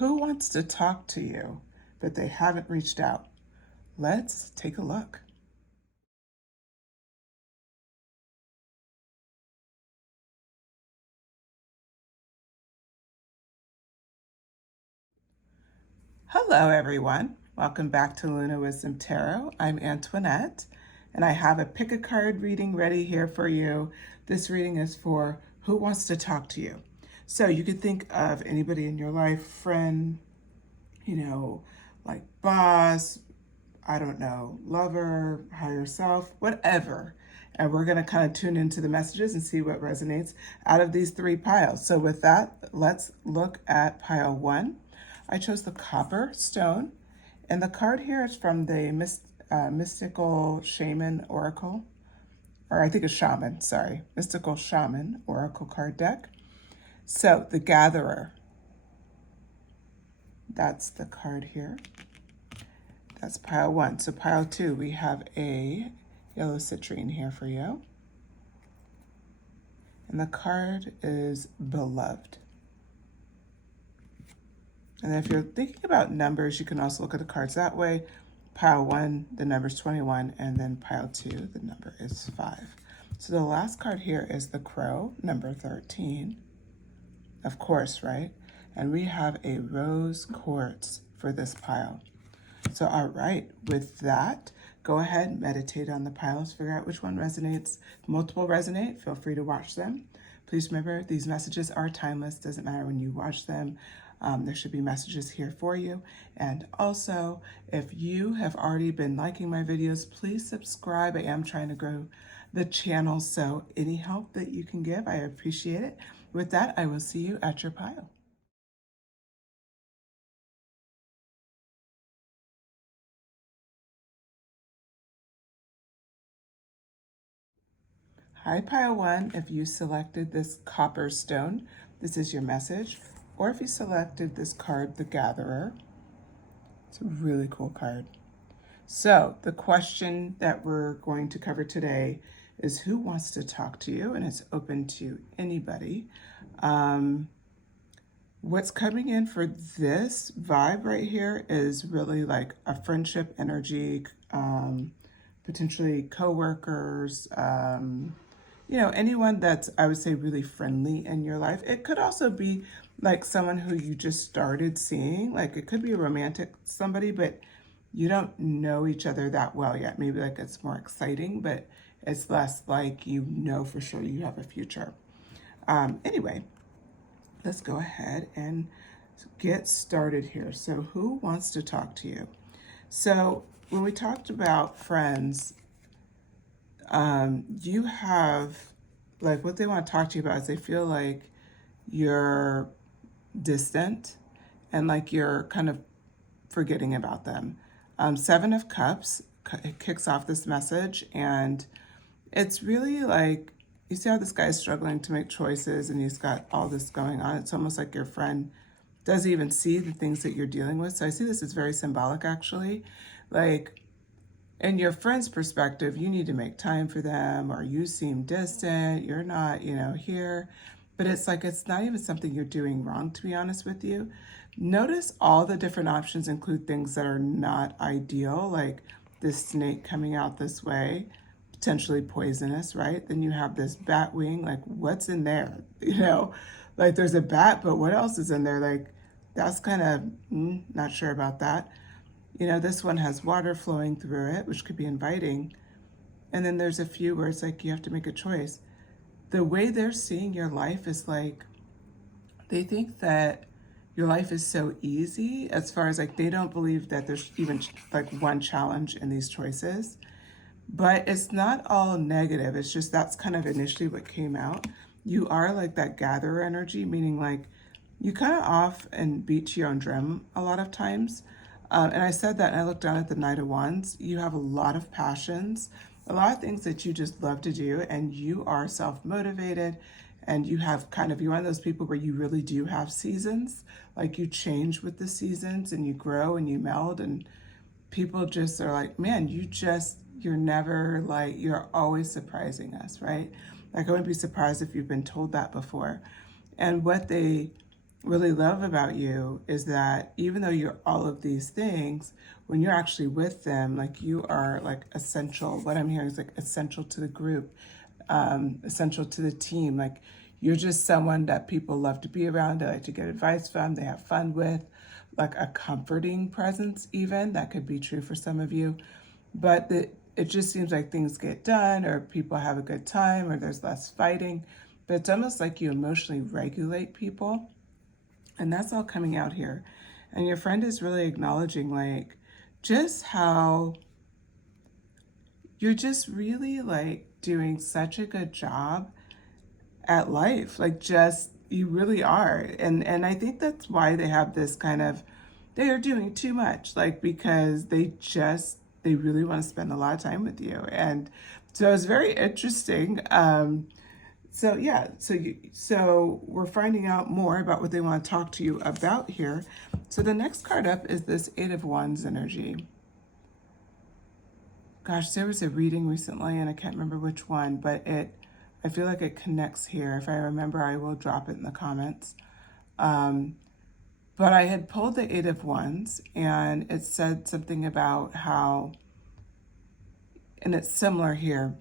Who wants to talk to you, but they haven't reached out? Let's take a look. Hello, everyone. Welcome back to Luna Wisdom Tarot. I'm Antoinette, and I have a pick a card reading ready here for you. This reading is for who wants to talk to you. So you could think of anybody in your life, friend, like boss, I don't know, lover, higher self, whatever. And we're going to kind of tune into the messages and see what resonates out of these three piles. So with that, let's look at pile 1. I chose the copper stone. And the card here is from the mystical shaman oracle. Or I think it's shaman, sorry. Mystical shaman oracle card deck. So the gatherer. That's the card here. That's pile 1. So pile 2, we have a yellow citrine here for you. And the card is beloved. And if you're thinking about numbers, you can also look at the cards that way. Pile 1, the number is 21, and then pile 2, the number is 5. So the last card here is the crow, number 13. Of course, right? And we have a rose quartz for this pile. So, all right, with that, go ahead, meditate on the piles, figure out which one resonates. Multiple resonate, feel free to watch them. Please remember, these messages are timeless. Doesn't matter when you watch them. There should be messages here for you. And also, if you have already been liking my videos, please subscribe. I am trying to grow the channel, so any help that you can give, I appreciate it. With that, I will see you at your pile. Hi, pile 1. If you selected this copper stone, this is your message. Or if you selected this card, the Gatherer, it's a really cool card. So the question that we're going to cover today is who wants to talk to you, and it's open to anybody. What's coming in for this vibe right here is really like a friendship energy, potentially coworkers, anyone that's, I would say, really friendly in your life. It could also be like someone who you just started seeing. Like it could be a romantic somebody, but you don't know each other that well yet. Maybe like it's more exciting, but it's less like you know for sure you have a future. Anyway, let's go ahead and get started here. So who wants to talk to you? So when we talked about friends, you have, like, what they want to talk to you about is they feel like you're distant and like you're kind of forgetting about them. 7 of Cups kicks off this message, and it's really like, you see how this guy is struggling to make choices and he's got all this going on. It's almost like your friend doesn't even see the things that you're dealing with. So I see this as very symbolic, actually. Like, in your friend's perspective, you need to make time for them, or you seem distant, you're not, here. But it's like, it's not even something you're doing wrong, to be honest with you. Notice all the different options include things that are not ideal, like this snake coming out this way, potentially poisonous, right? Then you have this bat wing, like what's in there? Like there's a bat, but what else is in there? Like that's kind of, not sure about that. This one has water flowing through it, which could be inviting. And then there's a few where it's like you have to make a choice. The way they're seeing your life is like, they think that your life is so easy, as far as like they don't believe that there's even like one challenge in these choices. But it's not all negative. It's just that's kind of initially what came out. You are like that gatherer energy, meaning like you kind of off and beat to your own drum a lot of times. And I said that, and I looked down at the Knight of Wands. You have a lot of passions, a lot of things that you just love to do, and you are self-motivated, and you have kind of, you're one of those people where you really do have seasons. Like you change with the seasons, and you grow and you meld, and people just are like, man, you're never like, you're always surprising us, right? Like I wouldn't be surprised if you've been told that before. And what they really love about you is that even though you're all of these things, when you're actually with them, like you are like essential. What I'm hearing is like essential to the group, essential to the team. Like you're just someone that people love to be around, they like to get advice from, they have fun with, like a comforting presence even. That could be true for some of you. But it just seems like things get done or people have a good time or there's less fighting. But it's almost like you emotionally regulate people. And that's all coming out here. And your friend is really acknowledging like just how you're just really like doing such a good job at life. Like just you really are. And I think that's why they have this kind of they are doing too much, like because they really want to spend a lot of time with you. And so it's very interesting. So yeah, so we're finding out more about what they want to talk to you about here. So the next card up is this Eight of Wands energy. Gosh, there was a reading recently and I can't remember which one, but I feel like it connects here. If I remember, I will drop it in the comments. But I had pulled the Eight of Wands and it said something about how, and it's similar here,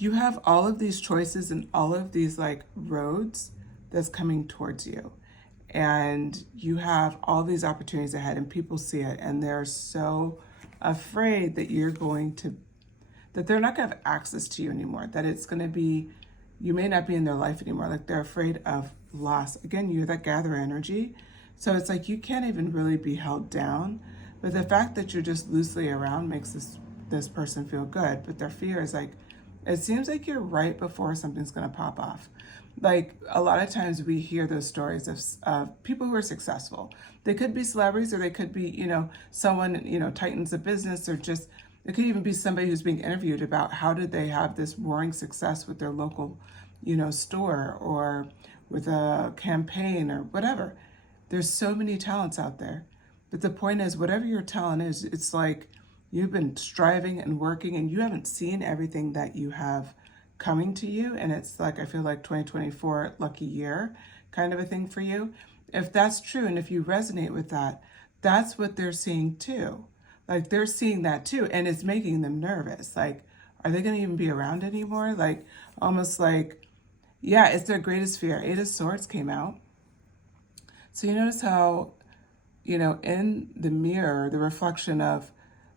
you have all of these choices and all of these like roads that's coming towards you. And you have all these opportunities ahead and people see it and they're so afraid that that they're not gonna have access to you anymore, that it's gonna be, you may not be in their life anymore. Like they're afraid of loss. Again, you're that gatherer energy. So it's like you can't even really be held down. But the fact that you're just loosely around makes this person feel good. But their fear is like, it seems like you're right before something's going to pop off. Like a lot of times we hear those stories of people who are successful. They could be celebrities or they could be, someone, titans a business or just, it could even be somebody who's being interviewed about how did they have this roaring success with their local, store or with a campaign or whatever. There's so many talents out there. But the point is, whatever your talent is, it's like you've been striving and working and you haven't seen everything that you have coming to you. And it's like, I feel like 2024, lucky year kind of a thing for you. If that's true and if you resonate with that, that's what they're seeing too. Like they're seeing that too. And it's making them nervous. Like, are they going to even be around anymore? Like, almost like, yeah, it's their greatest fear. Eight of Swords came out. So you notice how, in the mirror, the reflection of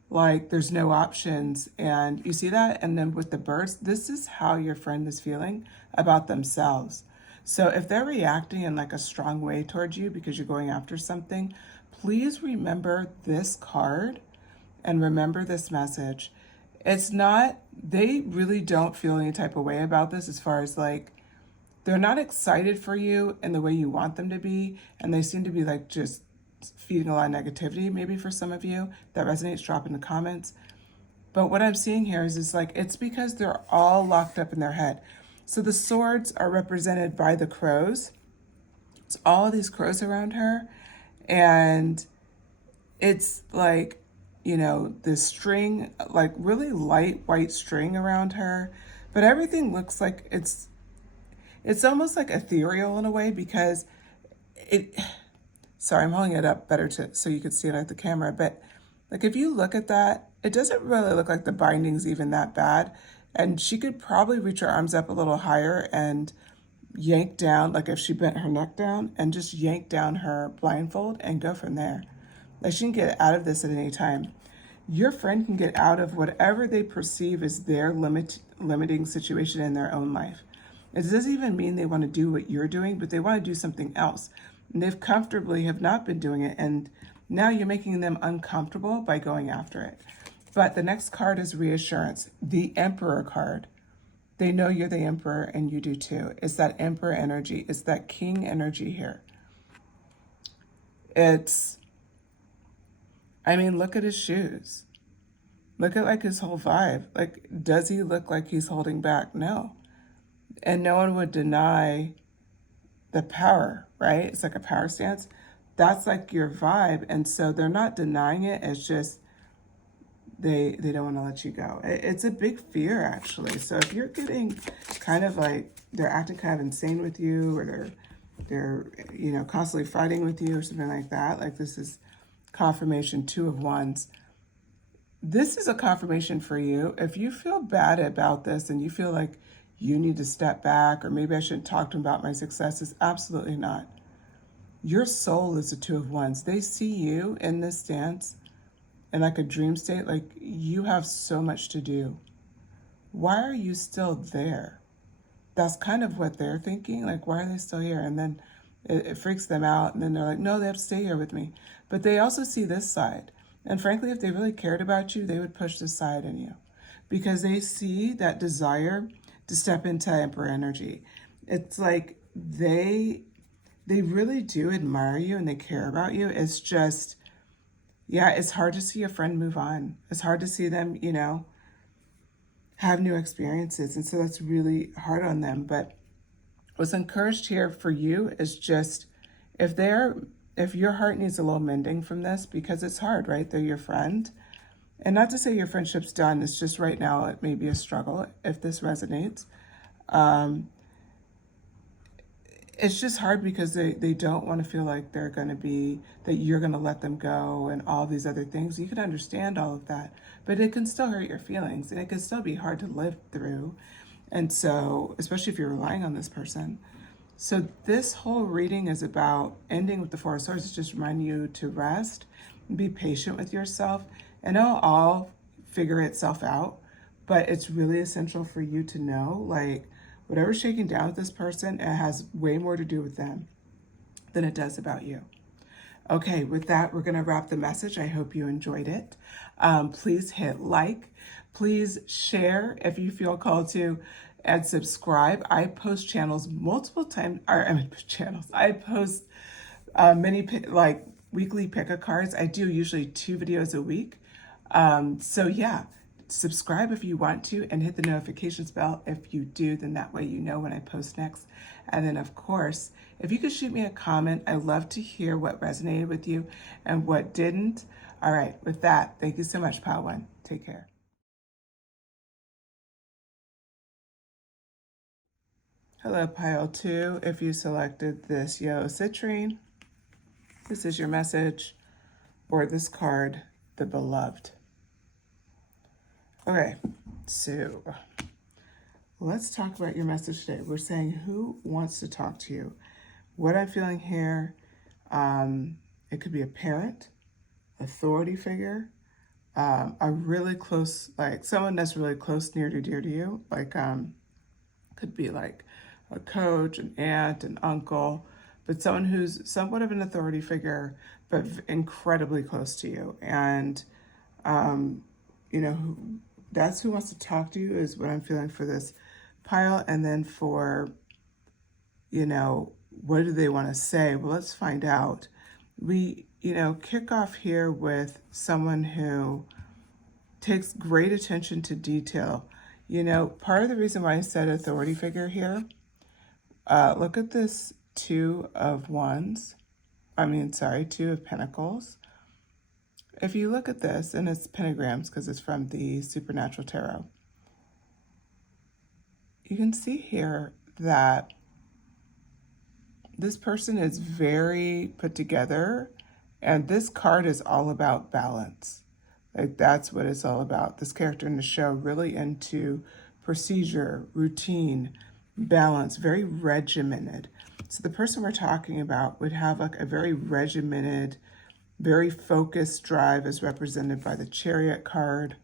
like there's no options and you see that. And then with the birds, this is how your friend is feeling about themselves. So if they're reacting in like a strong way towards you because you're going after something, please remember this card and remember this message. It's not, they really don't feel any type of way about this as far as like, they're not excited for you in the way you want them to be. And they seem to be like just feeding a lot of negativity, maybe for some of you. That resonates, drop in the comments. But what I'm seeing here is like, it's because they're all locked up in their head. So the swords are represented by the crows. It's all of these crows around her. And it's like, the string, like really light white string around her. But everything looks like it's almost like ethereal in a way because sorry, I'm holding it up better so you could see it at the camera. But like if you look at that, it doesn't really look like the binding's even that bad. And she could probably reach her arms up a little higher and yank down, like if she bent her neck down and just yank down her blindfold and go from there. Like she can get out of this at any time. Your friend can get out of whatever they perceive as their limiting situation in their own life. It doesn't even mean they want to do what you're doing, but they want to do something else. And they've comfortably have not been doing it. And now you're making them uncomfortable by going after it. But the next card is reassurance, the Emperor card. They know you're the Emperor and you do too. It's that Emperor energy. It's that King energy here. Look at his shoes. Look at like his whole vibe. Like, does he look like he's holding back? No. And no one would deny the power, right? It's like a power stance. That's like your vibe. And so they're not denying it. It's just they don't want to let you go. It's a big fear, actually. So if you're getting kind of like they're acting kind of insane with you, or they're constantly fighting with you or something like that. Like this is confirmation, Two of Wands. This is a confirmation for you. If you feel bad about this and you feel like you need to step back, or maybe I shouldn't talk to them about my successes, absolutely not. Your soul is a Two of Wands. They see you in this stance in like a dream state, like you have so much to do. Why are you still there? That's kind of what they're thinking. Like, why are they still here? And then it freaks them out. And then they're like, no, they have to stay here with me. But they also see this side. And frankly, if they really cared about you, they would push this side in you because they see that desire to step into Emperor energy. It's like they really do admire you and they care about you. It's just, yeah, it's hard to see a friend move on. It's hard to see them, have new experiences. And so that's really hard on them. But what's encouraged here for you is just if your heart needs a little mending from this, because it's hard, right? They're your friend. And not to say your friendship's done. It's just right now it may be a struggle if this resonates. It's just hard because they don't want to feel like they're going to be, that you're going to let them go and all these other things. You can understand all of that, but it can still hurt your feelings and it can still be hard to live through. And so, especially if you're relying on this person. So this whole reading is about ending with the Four of Swords. It's just reminding you to rest and be patient with yourself, and it'll all figure itself out. But it's really essential for you to know, like, whatever's shaking down with this person, it has way more to do with them than it does about you. Okay, with that, we're going to wrap the message. I hope you enjoyed it. Please hit like. Please share if you feel called to, and subscribe. I post channels multiple times, I post many like weekly pick-a cards. I do usually 2 videos a week. So yeah, subscribe if you want to and hit the notifications bell if you do, then that way you know when I post next. And then of course, if you could shoot me a comment, I love to hear what resonated with you and what didn't. All right, with that, thank you so much, Pile 1. Take care. Hello, Pile 2. If you selected this yellow citrine, this is your message, or this card, the Beloved. Okay, so let's talk about your message today. We're saying who wants to talk to you. What I'm feeling here, it could be a parent, authority figure, a really close, like someone that's really close, near to dear to you, like could be like a coach, an aunt, an uncle, but someone who's somewhat of an authority figure, but incredibly close to you. And, that's who wants to talk to you is what I'm feeling for this pile. And then for, what do they want to say? Well, let's find out. We, kick off here with someone who takes great attention to detail. Part of the reason why I said authority figure here, look at this Two of Pentacles. If you look at this, and it's pentagrams because it's from the Supernatural Tarot, you can see here that this person is very put together, and this card is all about balance. Like that's what it's all about. This character in the show really into procedure, routine, balance, very regimented. So the person we're talking about would have like a very regimented, very focused drive, as represented by the Chariot card.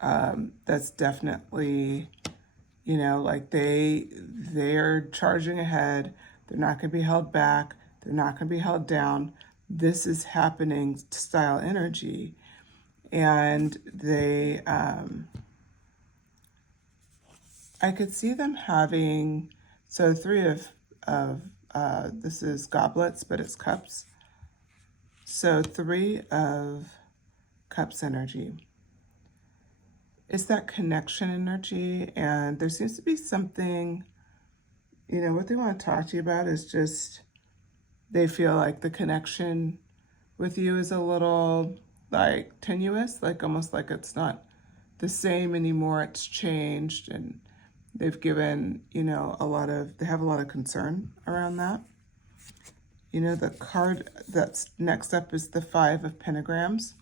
That's definitely, like they're charging ahead. They're not going to be held back. They're not going to be held down. This is happening style energy. And they, I could see them having, so 3 of this is goblets, but it's cups. So 3 of cups energy. It's that connection energy, and there seems to be something, what they want to talk to you about is just, they feel like the connection with you is a little like tenuous, like almost like it's not the same anymore. It's changed, and they've given, you know, they have a lot of concern around that. You know, the card that's next up is the Five of Pentagrams.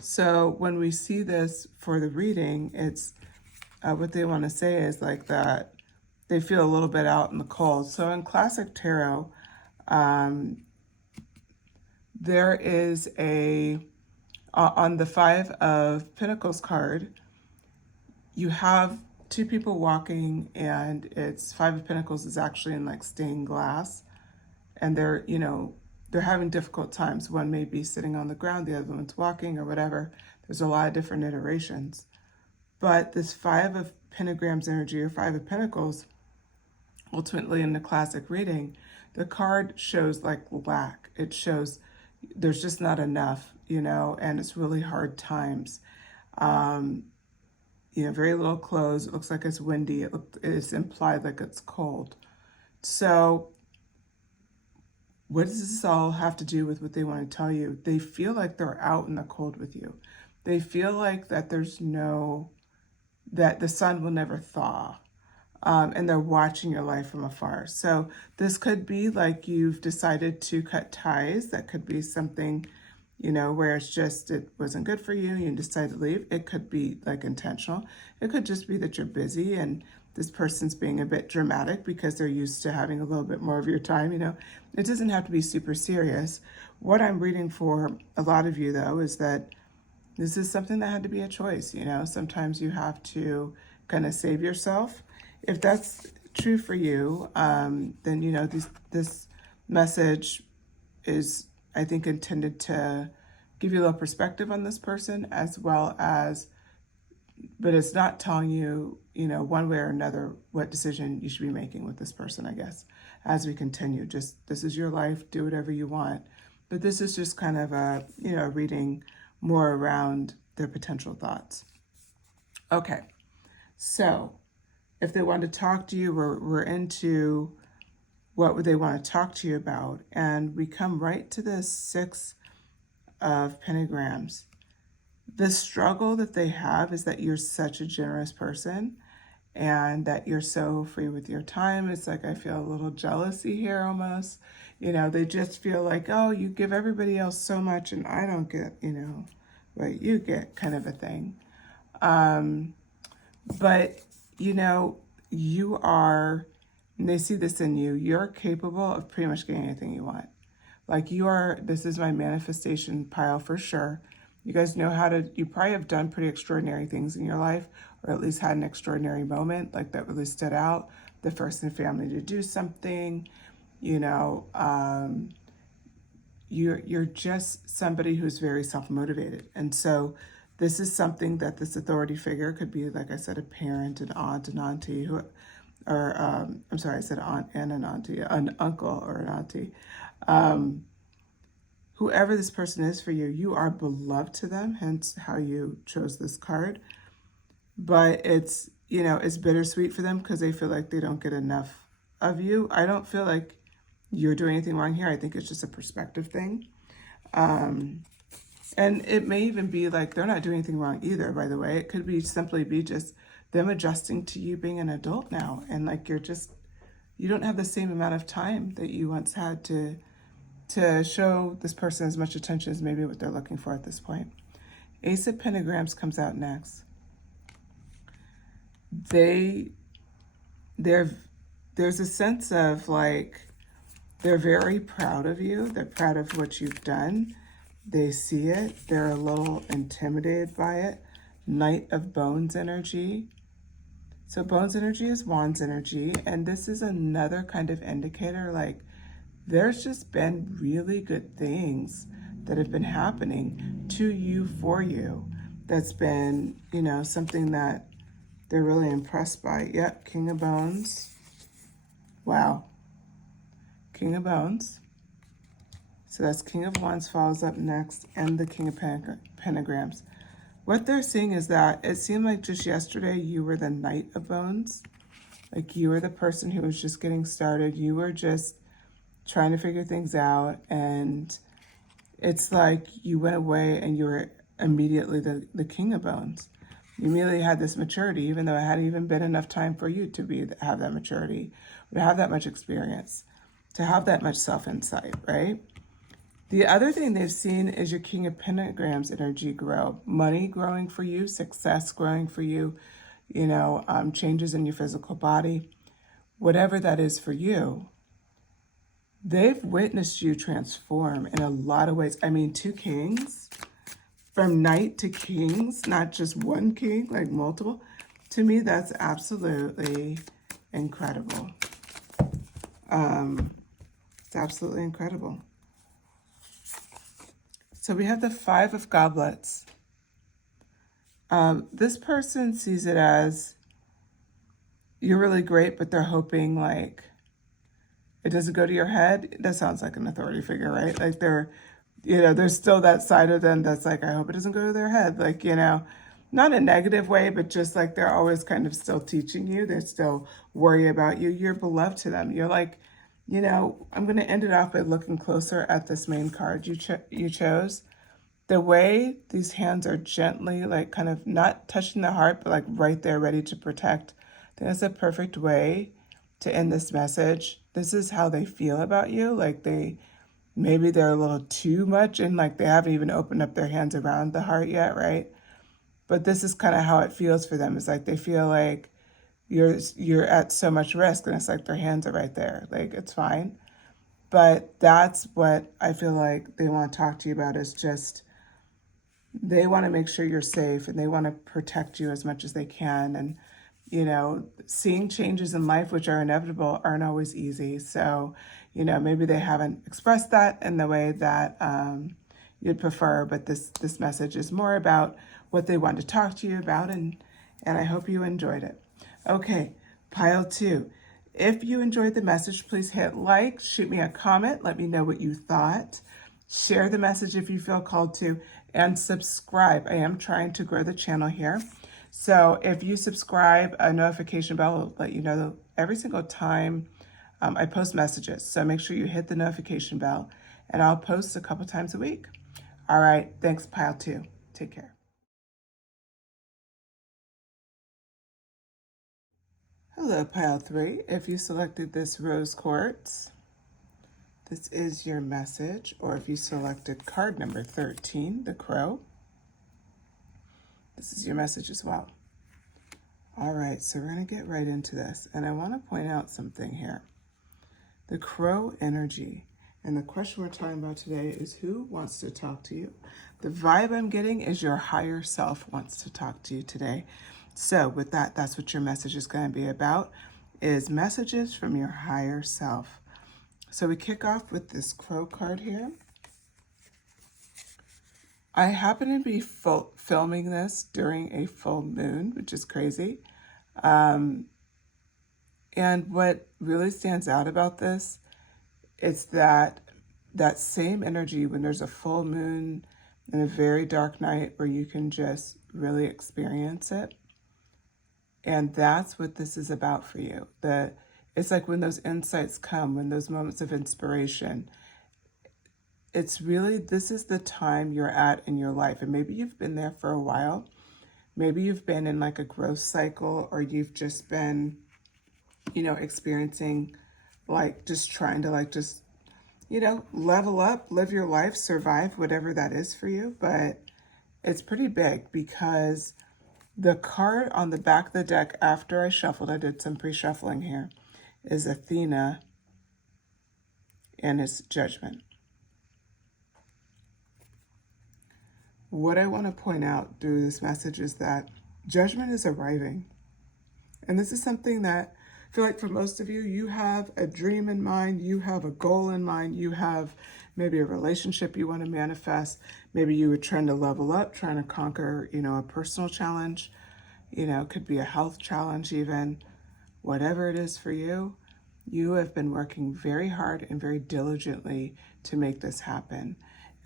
So when we see this for the reading, it's what they want to say is like that they feel a little bit out in the cold. So in classic tarot, there is on the Five of Pentacles card, you have two people walking, and it's Five of Pentacles is actually in like stained glass, and they're, you know, they're having difficult times. One may be sitting on the ground, the other one's walking or whatever. There's a lot of different iterations. But this Five of Pentagrams energy, or Five of Pentacles, ultimately in the classic reading, the card shows like lack. It shows there's just not enough, you know, and it's really hard times. You know, very little clothes. It looks like it's windy. It's implied like it's cold. So what does this all have to do with what they want to tell you? They feel like they're out in the cold with you. They feel like that that the sun will never thaw. And they're watching your life from afar. So this could be like you've decided to cut ties. That could be something, you know, where it's just, it wasn't good for you, you decide to leave. It could be like intentional. It could just be that you're busy and this person's being a bit dramatic because they're used to having a little bit more of your time, you know. It doesn't have to be super serious. What I'm reading for a lot of you, though, is that this is something that had to be a choice, you know. Sometimes you have to kind of save yourself. If that's true for you, then, you know, this message is, I think, intended to give you a little perspective on this person, as well as, but it's not telling you, you know, one way or another what decision you should be making with this person, I guess, as we continue. Just, this is your life, do whatever you want. But this is just kind of a, you know, reading more around their potential thoughts. Okay, so if they want to talk to you, we're into what would they want to talk to you about. And we come right to the Six of Pentagrams. The struggle that they have is that you're such a generous person and that you're so free with your time. It's like, I feel a little jealousy here almost. You know, they just feel like, oh, you give everybody else so much and I don't get, you know, what you get, kind of a thing. But, you know, you are, and they see this in you, you're capable of pretty much getting anything you want. Like you are, this is my manifestation pile for sure. You guys know how to, you probably have done pretty extraordinary things in your life, or at least had an extraordinary moment, like that really stood out. The first in the family to do something, you know, you're just somebody who's very self-motivated. And so this is something that this authority figure could be, like I said, a parent, an aunt, an auntie, I'm sorry, I said aunt and an auntie, an uncle or an auntie. Whoever this person is for you, you are beloved to them, hence how you chose this card. But it's, you know, it's bittersweet for them because they feel like they don't get enough of you. I don't feel like you're doing anything wrong here. I think it's just a perspective thing. And it may even be like they're not doing anything wrong either, by the way. It could be simply be just them adjusting to you being an adult now. And like you don't have the same amount of time that you once had to show this person as much attention as maybe what they're looking for at this point. Ace of Pentagrams comes out next. There's a sense of like, they're very proud of you. They're proud of what you've done. They see it. They're a little intimidated by it. Knight of Bones energy. So Bones energy is Wands energy. And this is another kind of indicator, like there's just been really good things that have been happening to you, for you. That's been, you know, something that they're really impressed by. Yep, King of Bones. Wow. King of Bones. So that's King of Wands follows up next, and the King of Pentagrams. What they're seeing is that it seemed like just yesterday you were the Knight of Bones. Like you were the person who was just getting started. You were just trying to figure things out. And it's like you went away and you were immediately the King of Bones. You immediately had this maturity, even though it hadn't even been enough time for you to have that maturity, to have that much experience, to have that much self-insight, right? The other thing they've seen is your King of Pentagrams energy grow. Money growing for you, success growing for you, changes in your physical body, whatever that is for you. They've witnessed you transform in a lot of ways. I mean, 2 kings, from knight to kings, not just one king, like multiple. To me, that's absolutely incredible. It's absolutely incredible. So we have the 5 of Goblets. This person sees it as you're really great, but they're hoping like it doesn't go to your head. That sounds like an authority figure, right? Like there's still that side of them that's like, I hope it doesn't go to their head. Like, not in a negative way, but just like they're always kind of still teaching you. They're still worried about you. You're beloved to them. You're like, I'm going to end it off by looking closer at this main card you chose. The way these hands are gently, like kind of not touching the heart, but like right there ready to protect. I think that's a perfect way to end this message. This is how they feel about you. Like maybe they're a little too much and like they haven't even opened up their hands around the heart yet, right? But this is kind of how it feels for them. It's like they feel like you're at so much risk, and it's like their hands are right there. Like, it's fine. But that's what I feel like they want to talk to you about, is just they want to make sure you're safe and they want to protect you as much as they can. And, seeing changes in life, which are inevitable, aren't always easy. So, maybe they haven't expressed that in the way that you'd prefer, but this message is more about what they want to talk to you about, and I hope you enjoyed it. Okay, pile 2. If you enjoyed the message, please hit like, shoot me a comment, let me know what you thought. Share the message if you feel called to, and subscribe. I am trying to grow the channel here. So if you subscribe, a notification bell will let you know every single time I post messages. So make sure you hit the notification bell, and I'll post a couple times a week. All right, thanks, pile 2. Take care. Hello, pile 3. If you selected this rose quartz, this is your message. Or if you selected card number 13, the crow, this is your message as well. All right, so we're going to get right into this. And I want to point out something here. The crow energy. And the question we're talking about today is, who wants to talk to you? The vibe I'm getting is your higher self wants to talk to you today. So with that, that's what your message is going to be about, is messages from your higher self. So we kick off with this crow card here. I happen to be filming this during a full moon, which is crazy. And what really stands out about this is that same energy when there's a full moon and a very dark night where you can just really experience it. And that's what this is about for you. It's like when those insights come, when those moments of inspiration, it's really, this is the time you're at in your life. And maybe you've been there for a while. Maybe you've been in like a growth cycle, or you've just been, experiencing like just trying to like just, level up, live your life, survive, whatever that is for you. But it's pretty big, because the card on the back of the deck after I shuffled, I did some pre-shuffling here, is Athena and it's Judgment. What I want to point out through this message is that judgment is arriving. And this is something that I feel like for most of you, you have a dream in mind, you have a goal in mind, you have maybe a relationship you want to manifest. Maybe you were trying to level up, trying to conquer, a personal challenge. It could be a health challenge even. Whatever it is for you, you have been working very hard and very diligently to make this happen.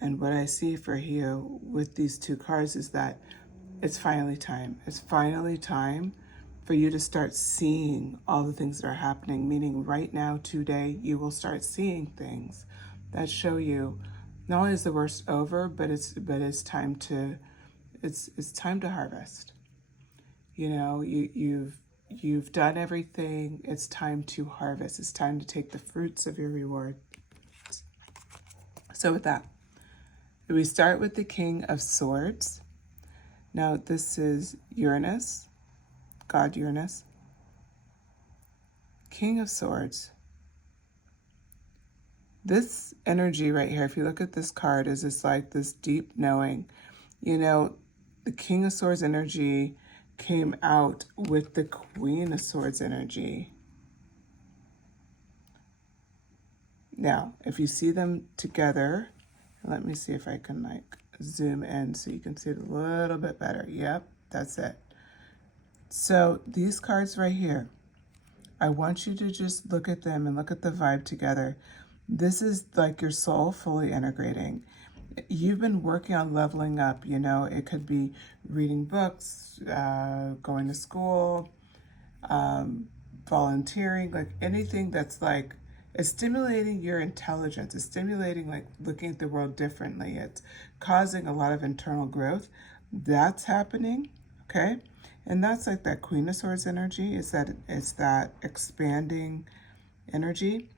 And what I see for you with these 2 cards is that it's finally time. It's finally time for you to start seeing all the things that are happening, meaning right now, today, you will start seeing things that show you not only is the worst over, but it's time to it's time to harvest. You know, you've done everything. It's time to harvest. It's time to take the fruits of your reward. So with that, we start with the King of Swords. Now this is Uranus, God Uranus. King of Swords. This energy right here, if you look at this card, is just like this deep knowing. You know, the King of Swords energy came out with the Queen of Swords energy. Now, if you see them together, let me see if I can like zoom in so you can see it a little bit better. Yep, that's it. So these cards right here, I want you to just look at them and look at the vibe together. This is like your soul fully integrating. You've been working on leveling up, you know, it could be reading books, going to school, volunteering, like anything that's like, it's stimulating your intelligence. It's stimulating like looking at the world differently. It's causing a lot of internal growth. That's happening, okay? And that's like that Queen of Swords energy. It's that expanding energy.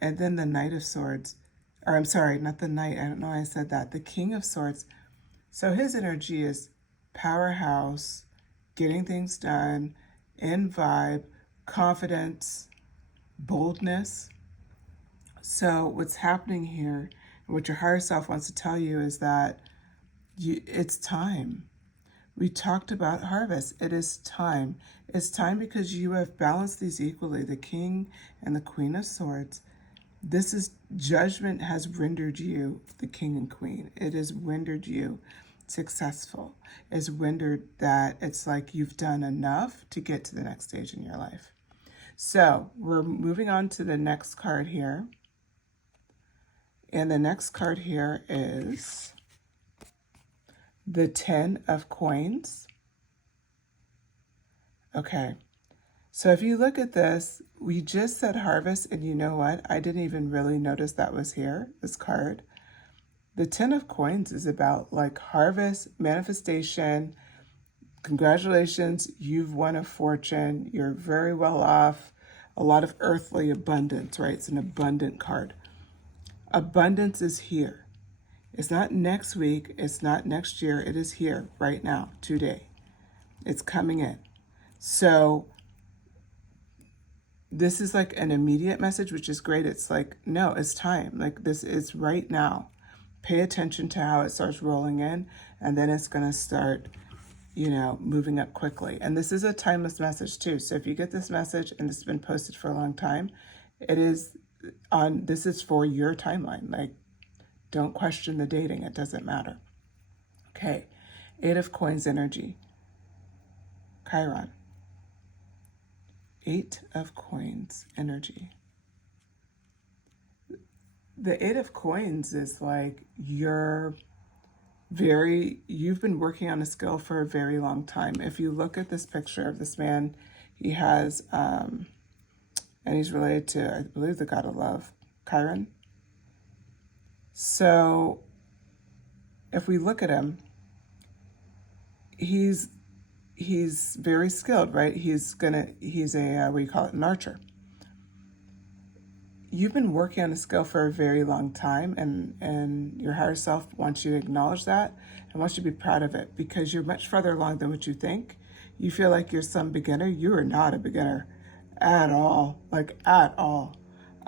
And then the Knight of Swords, or I'm sorry, not the Knight. I don't know why I said that. The King of Swords. So his energy is powerhouse, getting things done, in vibe, confidence, boldness. So what's happening here, and what your higher self wants to tell you is that it's time. We talked about harvest. It is time. It's time because you have balanced these equally, the King and the Queen of Swords. This is judgment has rendered you, the King and Queen. It has rendered you successful. It's rendered that it's like you've done enough to get to the next stage in your life. So we're moving on to the next card here. And the next card here is the 10 of Coins. Okay. So if you look at this, we just said harvest, and you know what? I didn't even really notice that was here, this card. The 10 of Coins is about like harvest, manifestation. Congratulations, you've won a fortune. You're very well off. A lot of earthly abundance, right? It's an abundant card. Abundance is here. It's not next week. It's not next year. It is here right now, today. It's coming in. So this is like an immediate message, which is great. It's like, no, it's time. Like this is right now. Pay attention to how it starts rolling in, and then it's going to start, you know, moving up quickly. And this is a timeless message too. So if you get this message and it's been posted for a long time, it is on, this is for your timeline. Like, don't question the dating. It doesn't matter. Okay. 8 of Coins energy. Chiron. 8 of Coins energy. The 8 of Coins is like you've been working on a skill for a very long time. If you look at this picture of this man, he has, and he's related to, I believe, the god of love, Chiron. So if we look at him, he's very skilled, right? He's a, what do you call it, an archer. You've been working on a skill for a very long time, and your higher self wants you to acknowledge that and wants you to be proud of it because you're much further along than what you think. You feel like you're some beginner. You are not a beginner at all, like at all.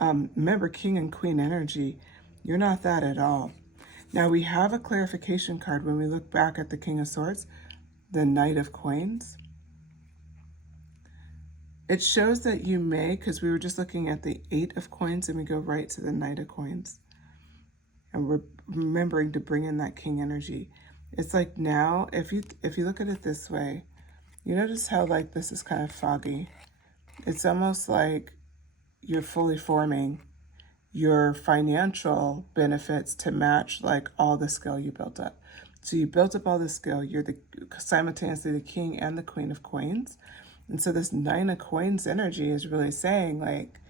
Remember, King and Queen energy, you're not that at all. Now we have a clarification card when we look back at the King of Swords, the Knight of Coins. It shows that you may, because we were just looking at the 8 of Coins and we go right to the Knight of Coins. And we're remembering to bring in that King energy. It's like now, if you look at it this way, you notice how like this is kind of foggy. It's almost like you're fully forming your financial benefits to match like all the skill you built up. So you built up all the skill. You're simultaneously the King and the Queen of Coins. And so this 9 of Coins energy is really saying like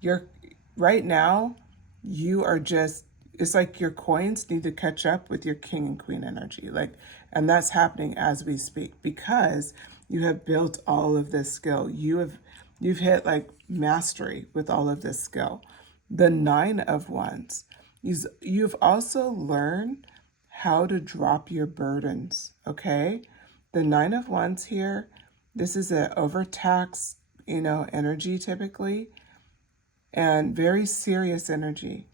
you're right now, you are just, it's like your coins need to catch up with your King and Queen energy. Like And that's happening as we speak because you have built all of this skill. You've hit like mastery with all of this skill. The 9 of Wands. You've also learned how to drop your burdens, okay? The 9 of Wands here, this is an overtaxed, energy typically, and very serious energy.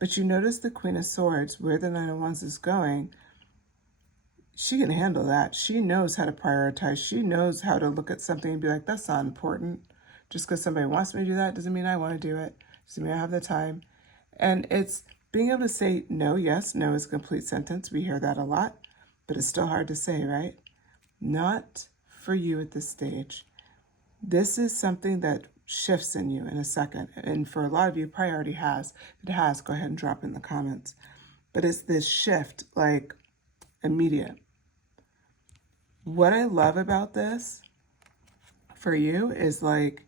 But you notice the Queen of Swords, where the 9 of Wands is going, she can handle that. She knows how to prioritize. She knows how to look at something and be like, that's not important. Just because somebody wants me to do that doesn't mean I want to do it. Doesn't mean I have the time. And it's being able to say no, yes, no is a complete sentence. We hear that a lot, but it's still hard to say, right? Not for you at this stage. This is something that shifts in you in a second. And for a lot of you, probably already has. If it has, go ahead and drop it in the comments. But it's this shift, like immediate. What I love about this for you is like,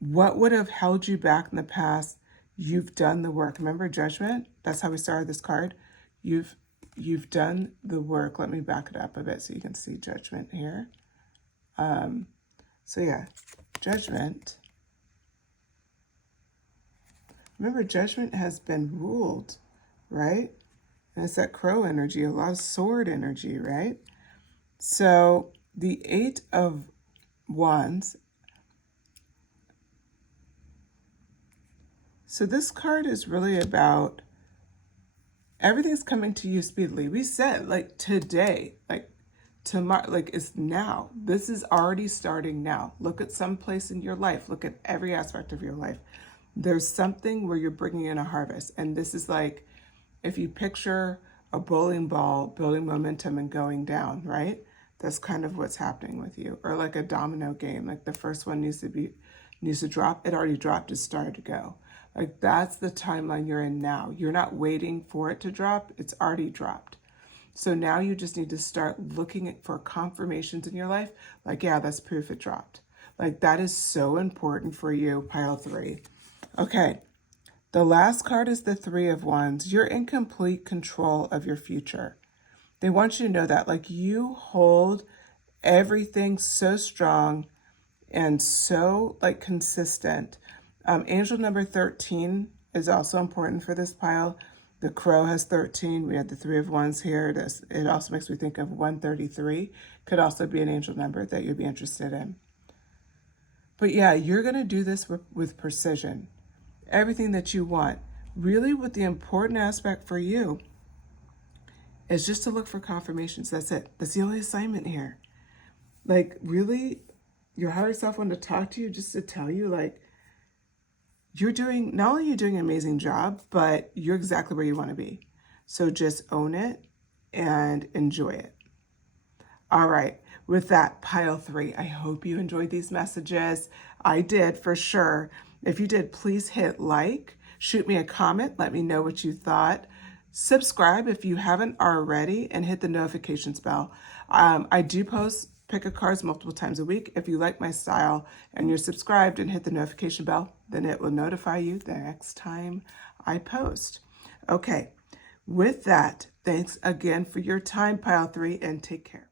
what would have held you back in the past? You've done the work. Remember Judgment? That's how we started this card. You've done the work. Let me back it up a bit so you can see Judgment here. So yeah, Judgment. Remember, Judgment has been ruled, right? And it's that crow energy, a lot of sword energy, right? So the 8 of Wands. So this card is really about everything's coming to you speedily. We said like today, like tomorrow, like it's now. This is already starting now. Look at some place in your life. Look at every aspect of your life. There's something where you're bringing in a harvest. And this is like, if you picture a bowling ball building momentum and going down, right? That's kind of what's happening with you. Or like a domino game, like the first one needs to drop. It already dropped, it started to go. Like that's the timeline you're in now. You're not waiting for it to drop, it's already dropped. So now you just need to start looking for confirmations in your life. Like, yeah, that's proof it dropped. Like that is so important for you, pile 3. Okay, the last card is the 3 of Wands. You're in complete control of your future. They want you to know that, like, you hold everything so strong and so like consistent. Angel number 13 is also important for this pile. The crow has 13. We had the 3 of Wands here. It also makes me think of 133. Could also be an angel number that you'd be interested in. But yeah, you're going to do this with precision. Everything that you want. Really, what the important aspect for you is just to look for confirmations. That's it. That's the only assignment here. Like, really, your higher self wanted to talk to you just to tell you, like, you're doing, not only are you doing an amazing job, but you're exactly where you want to be. So just own it and enjoy it. All right. With that, pile 3, I hope you enjoyed these messages. I did for sure. If you did, please hit like, shoot me a comment, let me know what you thought. Subscribe if you haven't already, and hit the notifications bell. I do post pick a cards multiple times a week. If you like my style and you're subscribed and hit the notification bell, then it will notify you the next time I post. Okay, with that, thanks again for your time, pile 3, and take care.